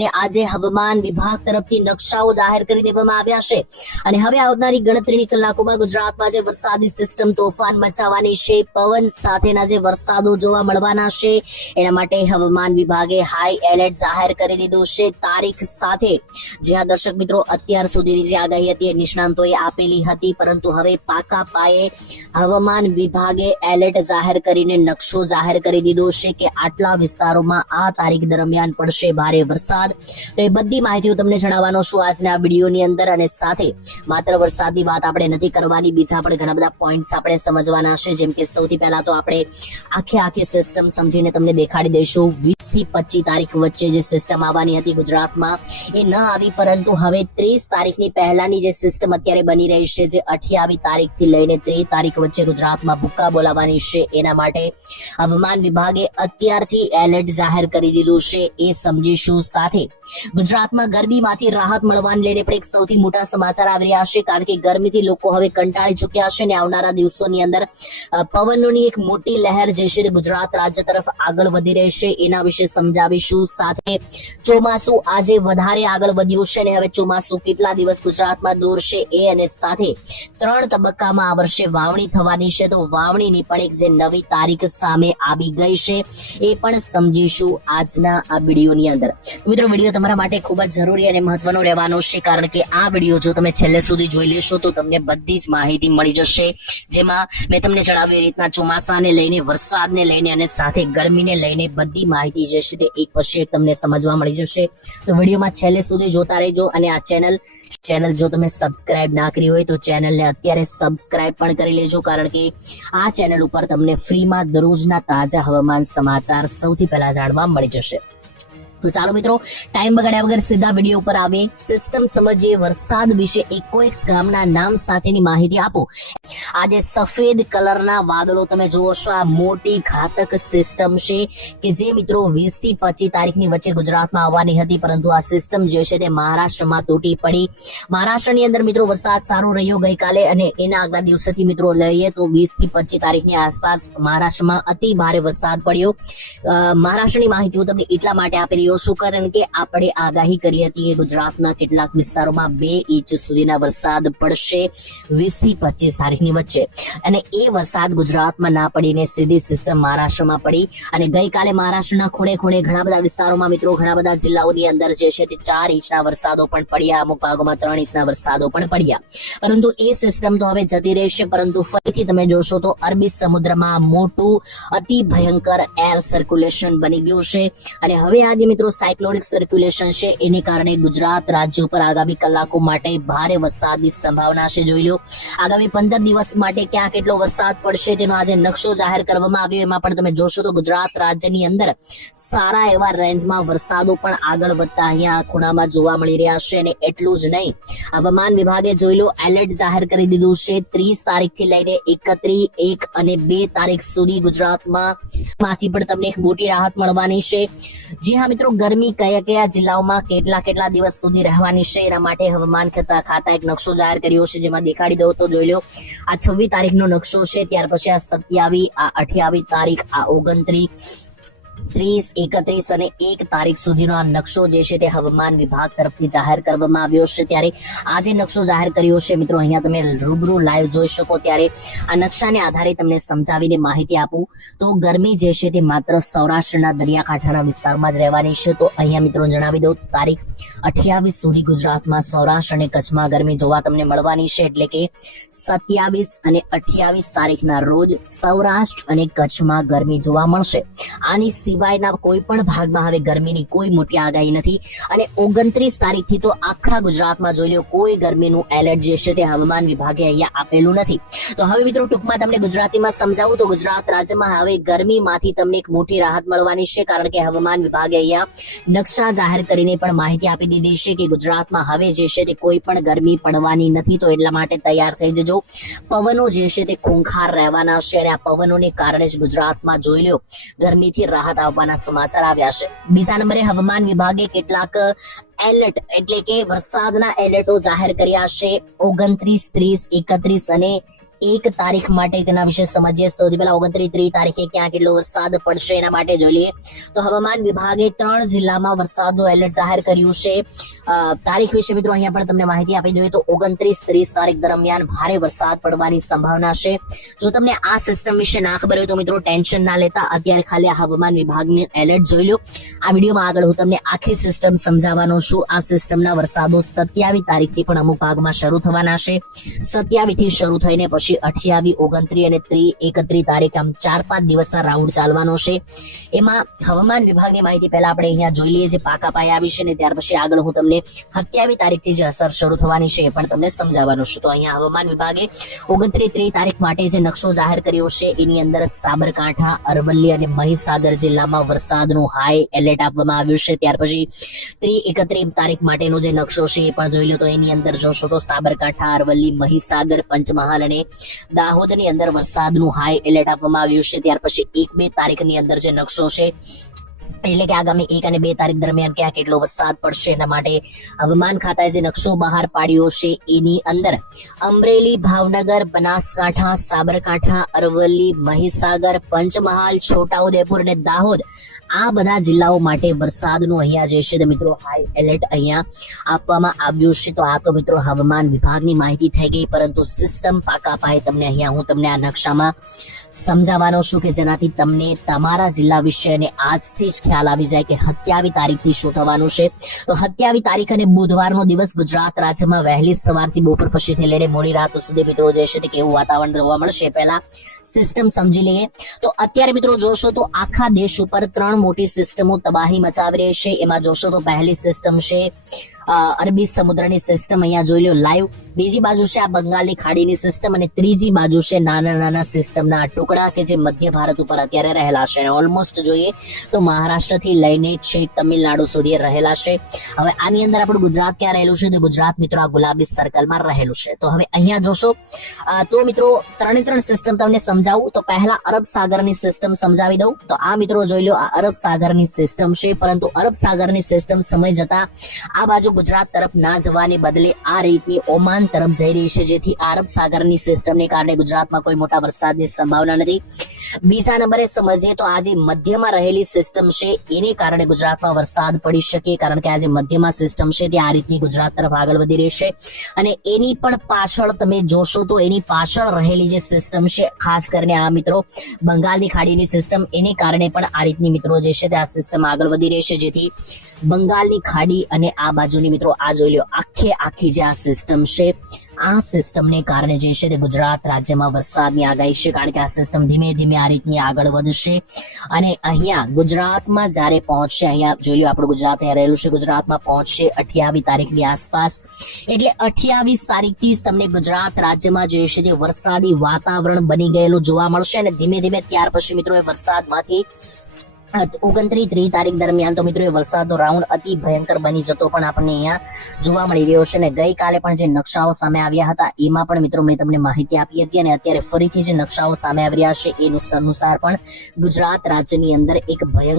અને આજે હવામાન વિભાગ તરફથી નકશાઓ જાહેર કરી દેવામાં આવ્યા છે અને હવે આવનારી ગણતરીની કલાકોમાં ગુજરાતમાં જે વરસાદી સિસ્ટમ તોફાન મચાવવાની છે, પવન સાથેના જે વરસાદો જોવા મળવાના છે, એના માટે હવામાન વિભાગે હાઈ એલર્ટ જાહેર કરી દીધું છે તારીખ સાથે. જ્યાં દર્શક મિત્રો અત્યાર સુધીની જે આગાહી હતી એ નિષ્ણાંતોએ આપેલી હતી, પરંતુ હવે પાકા પાયે હવામાન વિભાગે એલર્ટ જાહેર કરીને નકશો જાહેર કરી દીધો છે કે આટલા વિસ્તારોમાં આ તારીખ દરમિયાન પડશે ભારે વરસાદ. તો એ બધી માહિતી હું તમને જણાવવાનો છું આજના વિડીયોની અંદર. અને સાથે માત્ર વરસાદની વાત આપણે નથી કરવાની, બીજા પણ ઘણા બધા પોઈન્ટ્સ આપણે સમજવાના છે. જેમ કે સૌથી પહેલા તો આપણે આખી સિસ્ટમ સમજીને તમને દેખાડી દઈશું. 20 થી 25 તારીખ વચ્ચે જે સિસ્ટમ આવવાની હતી ગુજરાતમાં એ ન આવી, પરંતુ હવે 30 તારીખની પહેલાની જે સિસ્ટમ અત્યારે બની રહી છે, જે 28 તારીખથી લઈને 30 તારીખ વચ્ચે ગુજરાતમાં ભૂક્કા બોલાવવાની છે, એના માટે હવામાન વિભાગે અત્યારથી એલર્ટ જાહેર કરી દીધું છે, એ સમજીશું. સાથે ગુજરાતમાં ગરમીમાંથી રાહત મળવાને લઈને પણ એક સૌથી મોટા સમાચાર આવી રહ્યા છે, કારણ કે ગરમીથી લોકો હવે કંટાળી ચૂક્યા છે અને આવનારા દિવસોની અંદર પવનોની એક મોટી લહેર જે છે તે ગુજરાત રાજ્ય તરફ આગળ વધી રહી છે, એના વિશે સમજાવીશું. સાથે ચોમાસું આજે વધારે આગળ વધ્યું છે અને હવે ચોમાસું કેટલા દિવસ ગુજરાતમાં દોરશે એ, અને સાથે 3 તબક્કામાં આ વર્ષે વાવણી થવાની છે, તો વાવણીની પણ એક જે નવી તારીખ સામે આવી ગઈ છે એ પણ સમજીશું આજના આ વિડીયોની અંદર. મિત્રો, વિડીયો તમારા માટે ખૂબ જ જરૂરી અને મહત્વનો રહેવાનો છે, કારણ કે આ વિડીયો જો તમે છેલ્લે સુધી જોઈ લેશો તો તમને બધી જ માહિતી મળી જશે, જેમાં મેં તમને જણાવ્યું એ રીતના ચોમાસાને લઈને, વરસાદને લઈને અને સાથે ગરમીને લઈને બધી માહિતી જે છે તે એક પછી એક તમને સમજવા મળી જશે. તો વિડીયોમાં છેલ્લે સુધી જોતા રહેજો. અને આ ચેનલ જો તમે સબસ્ક્રાઇબ ના કરી હોય તો ચેનલને અત્યારે સબસ્ક્રાઇબ પણ કરી લેજો, કારણ કે આ ચેનલ ઉપર તમને ફ્રીમાં દરરોજના તાજા હવામાન સમાચાર સૌથી પહેલા જાણવા મળી જશે. તો ચાલો મિત્રો, ટાઈમ બગાડ્યા વગર સીધા વિડીયો ઉપર આવીએ, સિસ્ટમ સમજીએ, વરસાદ વિશે એક ગામના નામ સાથેની માહિતી આપો. આજે સફેદ કલરના વાદળો તમે જુઓ છો, આ મોટી ઘાતક સિસ્ટમ છે કે જે મિત્રો 20 થી 25 તારીખની વચ્ચે ગુજરાતમાં આવવાની હતી, પરંતુ આ સિસ્ટમ જે છે તે મહારાષ્ટ્રમાં તૂટી પડી. મહારાષ્ટ્રની અંદર મિત્રો વરસાદ સારો રહ્યો ગઈકાલે, અને એના આગલા દિવસેથી મિત્રો લઈએ તો 20 થી 25 તારીખની આસપાસ મહારાષ્ટ્રમાં અતિ ભારે વરસાદ પડ્યો. મહારાષ્ટ્રની માહિતી હું તમને એટલા માટે આપી રહ્યો છું કારણ કે આપણે આગાહી કરી હતી કે ગુજરાતના કેટલાક વિસ્તારોમાં 2 ઇંચ સુધીના વરસાદ પડશે 20 થી 25 તારીખની વચ્ચે, અને એ વરસાદ ગુજરાતમાં ના પડીને સીધી સિસ્ટમ મહારાષ્ટ્રમાં પડી. અને ગઈકાલે મહારાષ્ટ્રના ખૂણે ઘણા બધા વિસ્તારોમાં મિત્રો, ઘણા બધા જિલ્લાઓની અંદર જે છે તે 4 ઇંચના વરસાદો પણ પડ્યા, અમુક ભાગોમાં 3 ઇંચના વરસાદો પણ પડ્યા. પરંતુ એ સિસ્ટમ તો હવે જતી રહેશે, પરંતુ ફરીથી તમે જોશો તો અરબી સમુદ્રમાં મોટું અતિ ભયંકર એર સર્ક્યુલેશન બની ગયું છે. અને હવે આજે મિત્રો સાયક્લોનિક સર્ક્યુલેશન છે, એને કારણે ગુજરાત રાજ્ય ઉપર આગામી કલાકો માટે ભારે વરસાદની સંભાવના છે. જોઈ લો, આગામી 15 દિવસ માટે ક્યાં કેટલો વરસાદ પડશે તેનો આજે નકશો જાહેર કરવામાં આવ્યો. એમાં પણ તમે જોશો તો ગુજરાત રાજ્યની અંદર સારા એવા રેન્જમાં વરસાદો પણ આગળ વધતા અહીંયા ખૂણામાં જોવા મળી રહ્યા છે. અને એટલું જ નહીં, હવામાન વિભાગે જોઈ લો એલર્ટ જાહેર કરી દીધું છે 30 તારીખથી લઈને 31, 1 અને 2 તારીખ સુધી ગુજરાતમાં માંથી પણ તમને એક મોટી રાહત મળવાની છે. જી હા મિત્રો, ગરમી કયા જિલ્લાઓમાં કેટલા દિવસ સુધી રહેવાની છે એના માટે હવામાન ખાતા એક નકશો જાહેર કર્યો છે, જેમાં દેખાડી દઉં તો જોઈ લો, આ 26 તારીખનો નકશો છે, ત્યાર પછી આ 27, આ 28 તારીખ, આ 29, 30, 31 અને 1 તારીખ સુધીનો આ નકશો જે છે તે હવામાન વિભાગ તરફથી જાહેર કરવામાં આવ્યો છે. ત્યારે આ જે નકશો જાહેર કર્યો છે મિત્રો, અહીંયા તમે રૂબરૂ લાઈવ જોઈ શકો. ત્યારે આ નકશાને આધારે તમને સમજાવીને માહિતી આપું તો ગરમી જે છે તે માત્ર સૌરાષ્ટ્રના દરિયાકાંઠાના વિસ્તારમાં જ રહેવાની છે. તો અહીંયા મિત્રો જણાવી દઉં, તારીખ 28 સુધી ગુજરાતમાં સૌરાષ્ટ્ર અને કચ્છમાં ગરમી જોવા તમને મળવાની છે, એટલે કે 27 અને 28 તારીખના રોજ સૌરાષ્ટ્ર અને કચ્છમાં ગરમી જોવા મળશે. આની સિવાયના કોઈ પણ ભાગમાં હવે ગરમીની કોઈ મોટી આગાહી નથી. અને 29 તારીખથી તો આખા ગુજરાતમાં જોઈ લો કોઈ ગરમીનું એલર્ટ જે છે તે હવામાન વિભાગે અહીંયા આપેલું નથી. તો હવે મિત્રો ટૂંકમાં તમને ગુજરાતીમાં સમજાવું તો ગુજરાત રાજ્યમાં હવે ગરમીમાંથી તમને એક મોટી રાહત મળવાની છે, કારણ કે હવામાન વિભાગે અહીંયા નકશા જાહેર કરીને પણ માહિતી આપી દીધી છે કે ગુજરાતમાં હવે જે છે તે કોઈ પણ ગરમી પડવાની નથી. તો એટલા માટે તૈયાર થઈ જજો. પવનો જે છે તે ખૂંખાર રહેવાના છે, અને આ પવનોને કારણે જ ગુજરાતમાં જોઈ લો ગરમીથી રાહત આવવાના સમાચાર આવ્યા છે. બીજા નંબરે હવામાન વિભાગે કેટલાક એલર્ટ એટલે કે વરસાદના એલર્ટો જાહેર કર્યા છે 29, 30, 31 અને 1 તારીખ માટે તેના વિશે સમજીએ. સૌથી પહેલા 29 તારીખે ક્યાં કેટલો વરસાદ પડશે એના માટે જોઈ લઈએ. તો હવામાન વિભાગે 3 જિલ્લામાં વરસાદનું એલર્ટ જાહેર કર્યું છે. તારીખ વિશે મિત્રો અહીંયા પણ તમને માહિતી આપી દઈએ તો 29-30 તારીખ દરમિયાન ભારે વરસાદ પડવાની સંભાવના છે. જો તમને આ સિસ્ટમ વિશે ના ખબર હોય તો મિત્રો ટેન્શન ના લેતા અત્યારે ખાલી હવામાન વિભાગની એલર્ટ જોઈ લો. આ વિડીયોમાં આગળ હું તમને આખી સિસ્ટમ સમજાવવાનો છું. આ સિસ્ટમના વરસાદો 27 તારીખથી પણ અમુક ભાગમાં શરૂ થવાના છે. 27 થી શરૂ થઈને પછી 28, 29 અને 31 તારીખ આમ 4-5 દિવસના રાઉન્ડ ચાલવાનો છે. એમાં હવામાન વિભાગની માહિતી પહેલા આપણે અહીંયા જોઈ લઈએ જે પાકા પાયા આવી છે ને ત્યાર પછી આગળ હું તમને 27 તારીખથી જે અસર શરૂ થવાની છે એ પણ તમને સમજાવવાનું છું. તો અહીંયા હવામાન વિભાગે 29-30 તારીખ માટે જે નકશો જાહેર કર્યો છે એની અંદર સાબરકાંઠા, અરવલ્લી અને મહીસાગર જિલ્લામાં વરસાદનું હાઈ એલર્ટ આપવામાં આવ્યું છે. ત્યાર પછી 31 તારીખ માટેનો જે નકશો છે એ પણ જોઈ લો. તો એની અંદર જોશો તો સાબરકાંઠા, અરવલ્લી, મહીસાગર, પંચમહાલ અને દાહોદની અંદર વરસાદનું હાઈ એલર્ટ આપવામાં આવ્યું છે. ત્યાર પછી 1-2 તારીખની અંદર જે નકશો છે એટલે કે આગામી 1 અને 2 તારીખ દરમિયાન ક્યાં કેટલો વરસાદ પડશે એના માટે હવામાન ખાતાએ જે નકશો બહાર પાડ્યો છે એની અંદર અમરેલી, ભાવનગર, બનાસકાંઠા, સાબરકાંઠા, અરવલ્લી, મહીસાગર, પંચમહાલ, છોટાઉદેપુર અને દાહોદ આ બધા જિલ્લાઓ માટે વરસાદનું અહીંયા જે છે મિત્રો હાઈ એલર્ટ અહીંયા આપવામાં આવ્યું છે. તો આ તો મિત્રો હવામાન વિભાગની માહિતી થઈ ગઈ, પરંતુ સિસ્ટમ પાકા પાયે તમને અહીંયા હું તમને આ નકશામાં સમજાવવાનો છું કે જેનાથી તમને તમારા જિલ્લા વિશે અને આજથી જ ખ્યાલ આવી જાય કે 27 તારીખથી શું થવાનું છે. તો 27 તારીખ અને બુધવારનો દિવસ ગુજરાત રાજ્યમાં વહેલી સવારથી બપોર પછીથી લઈને મોડી રાત સુધી મિત્રો જે છે તે કેવું વાતાવરણ જોવા મળશે પહેલા સિસ્ટમ સમજી લઈએ. તો અત્યારે મિત્રો જોશો તો આખા દેશ ઉપર 3 મોટી સિસ્ટમો તબાહી મચાવી રહી છે. એમાં જોશો તો પહેલી સિસ્ટમ છે અરબી સમુદ્રની સિસ્ટમ અહીંયા જોઈ લો લાઈવ. બીજી બાજુ છે આ બંગાળની ખાડીની સિસ્ટમ અને ત્રીજી બાજુ છે નાના નાના સિસ્ટમના ટુકડા કે જે મધ્ય ભારત ઉપર અત્યારે રહેલા છે અને ઓલમોસ્ટ જોઈએ તો મહારાષ્ટ્રથી લઈને છેક તમિલનાડુ સુધી રહેલા છે. હવે આની અંદર આપણું ગુજરાત ક્યાં રહેલું છે તો ગુજરાત મિત્રો આ ગુલાબી સર્કલમાં રહેલું છે. તો હવે અહીંયા જોશો તો મિત્રો 3 સિસ્ટમ તમને સમજાવું. તો પહેલા અરબ સાગરની સિસ્ટમ સમજાવી દઉં. તો આ મિત્રો જોઈ લો આ અરબ સાગરની સિસ્ટમ છે, પરંતુ અરબ સાગરની સિસ્ટમ સમય જતા આ બાજુ ગુજરાત તરફ ના જવાને બદલે આ રીતની ઓમાન તરફ જઈ રહી છે, જેથી અરબ સાગરની સિસ્ટમને કારણે ગુજરાતમાં કોઈ મોટા વરસાદની સંભાવના નથી. બીજા નંબરે સમજીએ તો આજે મધ્યમાં રહેલી સિસ્ટમ છે એને કારણે ગુજરાતમાં વરસાદ પડી શકે, કારણ કે આજે મધ્યમાં સિસ્ટમ છે તે આ રીતની ગુજરાત તરફ આગળ વધી રહી છે અને એની પણ પાછળ તમે જોશો તો એની પાછળ રહેલી જે સિસ્ટમ છે ખાસ કરીને આ મિત્રો બંગાળની ખાડીની સિસ્ટમ એને કારણે પણ આ રીતની મિત્રો જે છે તે આ સિસ્ટમ આગળ વધી રહી છે, જેથી બંગાળની ખાડી અને આ બાજુની મિત્રો આ જોઈ લો આખી જે આ સિસ્ટમ છે આ સિસ્ટમને કારણે જે છે તે ગુજરાત રાજ્યમાં વરસાદની આગાહી છે, કારણ કે આ સિસ્ટમ ધીમે ધીમે આ રીતની આગળ વધશે અને અહીંયા ગુજરાતમાં જ્યારે પહોંચશે, અહીંયા જોઈ લો આપણું ગુજરાત અહીંયા રહેલું છે, ગુજરાતમાં પહોંચશે 28 તારીખની આસપાસ. એટલે 28 તારીખથી જ તમને ગુજરાત રાજ્યમાં જે છે તે વરસાદી વાતાવરણ બની ગયેલું જોવા મળશે અને ધીમે ધીમે ત્યાર પછી મિત્રો એ વરસાદમાંથી 29-30 તારીખ દરમિયાન તો મિત્રો એ વરસાદનો રાઉન્ડ અતિ ભયંકર બની જતો પણ આપણને અહીંયા જોવા મળી રહ્યો છે. અને ગઈકાલે પણ જે નકશાઓ સામે આવ્યા હતા એમાં પણ મિત્રો મેં તમને માહિતી આપી હતી અને અત્યારે ફરીથી જે નકશાઓ સામે આવી રહ્યા છે એ અનુસાર પણ ગુજરાત રાજ્યની અંદર એક ભયંકર